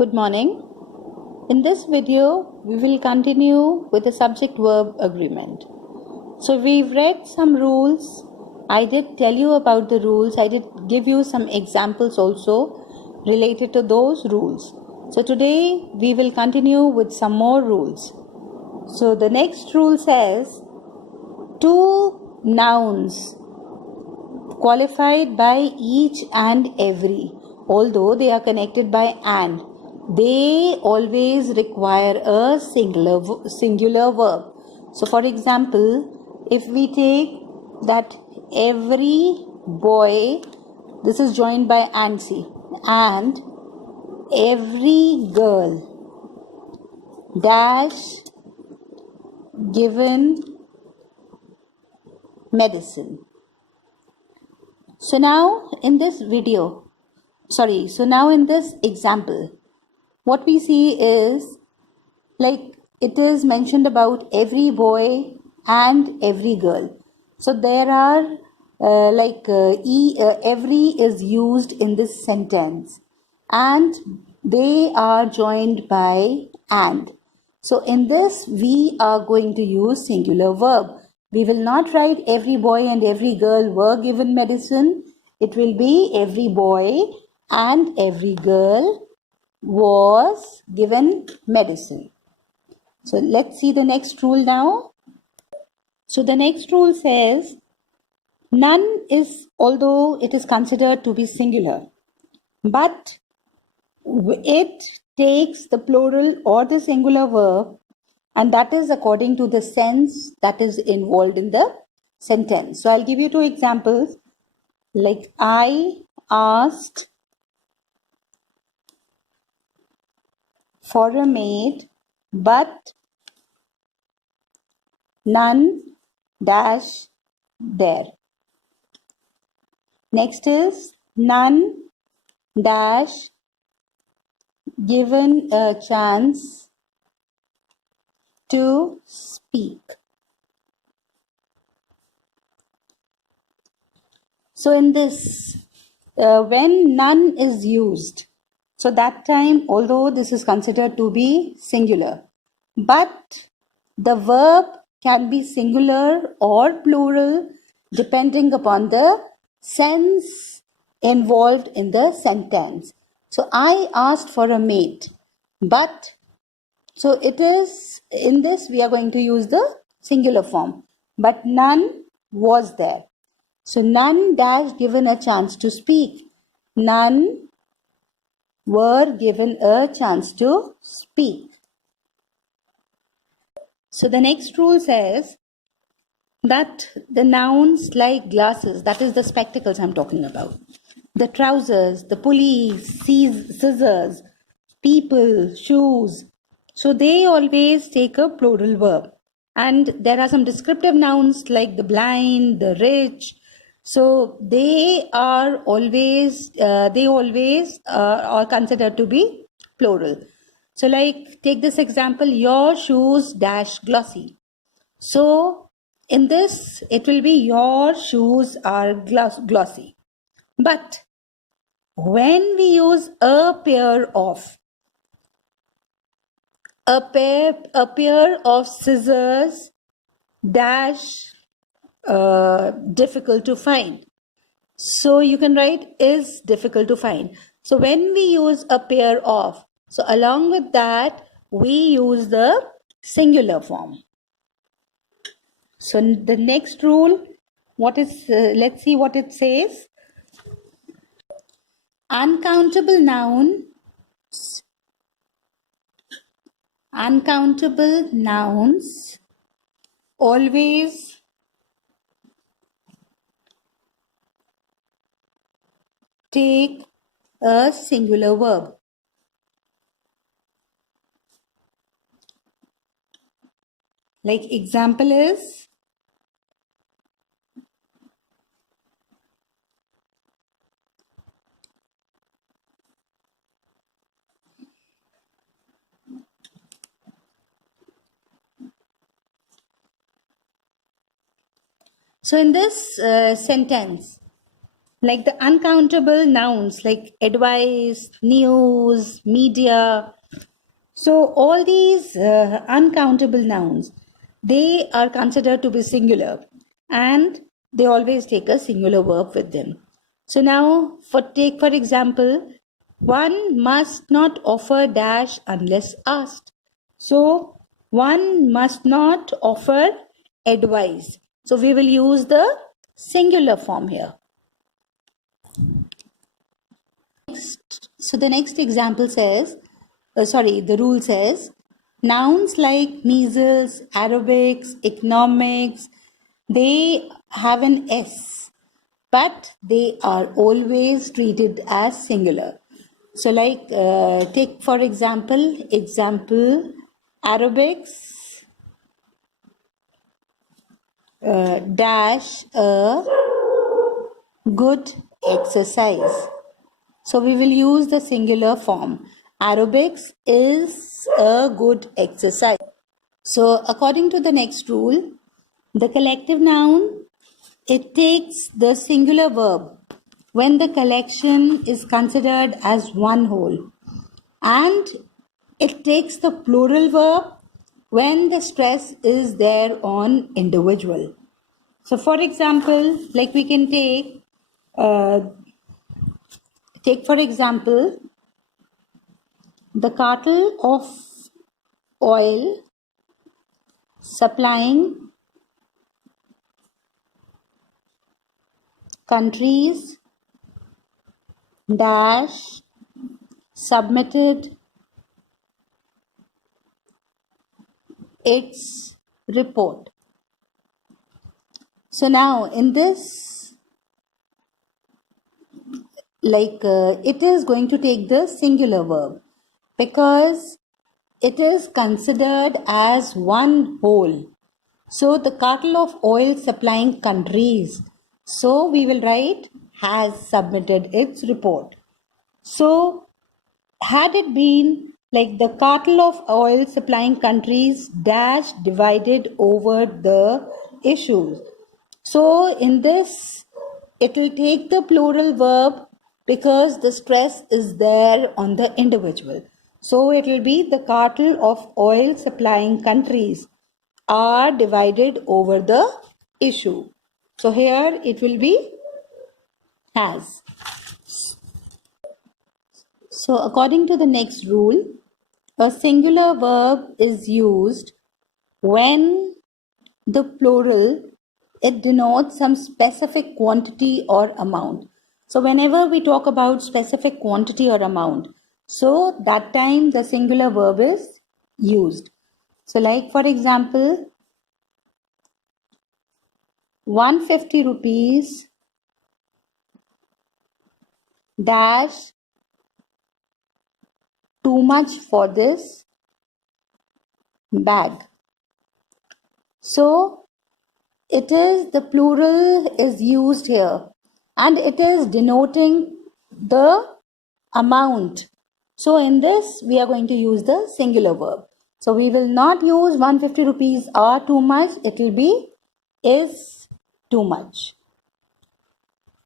Good morning. In this video, we will continue with the subject-verb agreement. So we've read some rules. I did tell you about the rules. I did give you some examples also related to those rules. So today we will continue with some more rules. So the next rule says two nouns qualified by each and every, although they are connected by and, they always require a singular verb. So for example, if we take that every boy, this is joined by Ansi, and every girl dash given medicine. So now in this example, what we see is like it is mentioned about every boy and every girl. So there are every is used in this sentence and they are joined by and. So in this we are going to use singular verb. We will not write every boy and every girl were given medicine. It will be every boy and every girl was given medicine. So let's see the next rule now. So the next rule says none is, although it is considered to be singular, but it takes the plural or the singular verb, and that is according to the sense that is involved in the sentence. So I'll give you two examples. Like I asked for a maid, but none dash there. Next is none dash given a chance to speak. So in this, when none is used, so that time, although this is considered to be singular, but the verb can be singular or plural depending upon the sense involved in the sentence. So I asked for a maid, but so it is in this we are going to use the singular form, but none was there. So none dash given a chance to speak. None were given a chance to speak. So the next rule says that the nouns like glasses, that is the spectacles I'm talking about, the trousers, the police, scissors, people, shoes, so they always take a plural verb. And there are some descriptive nouns like the blind, the rich. So they are always are considered to be plural. So like take this example, your shoes dash glossy. So in this it will be your shoes are glossy. But when we use a pair of scissors dash difficult to find. So you can write is difficult to find. So when we use a pair of, so along with that we use the singular form. So the next rule, what is let's see what it says. Uncountable nouns always take a singular verb. Like example is so in this sentence, like the uncountable nouns like advice, news, media. So all these uncountable nouns, they are considered to be singular and they always take a singular verb with them. So now take for example, one must not offer dash unless asked. So one must not offer advice. So we will use the singular form here. So the next example says, the rule says, nouns like measles, aerobics, economics, they have an S, but they are always treated as singular. So like, take for example, aerobics dash a good exercise. So we will use the singular form. Aerobics is a good exercise. So according to the next rule, the collective noun, it takes the singular verb when the collection is considered as one whole. And it takes the plural verb when the stress is there on individual. So for example, like we can take for example, the cartel of oil supplying countries dash submitted its report. So now in this, it is going to take the singular verb because it is considered as one whole. So the cartel of oil supplying countries. So we will write has submitted its report. So had it been like the cartel of oil supplying countries dash divided over the issues. So in this, it will take the plural verb because the stress is there on the individual. So it will be the cartel of oil supplying countries are divided over the issue. So here it will be has. So according to the next rule, a singular verb is used when the plural, it denotes some specific quantity or amount. So whenever we talk about specific quantity or amount, so that time the singular verb is used. So like for example, 150 rupees dash too much for this bag. So it is the plural is used here and it is denoting the amount. So in this we are going to use the singular verb. So we will not use 150 rupees are too much. It will be is too much.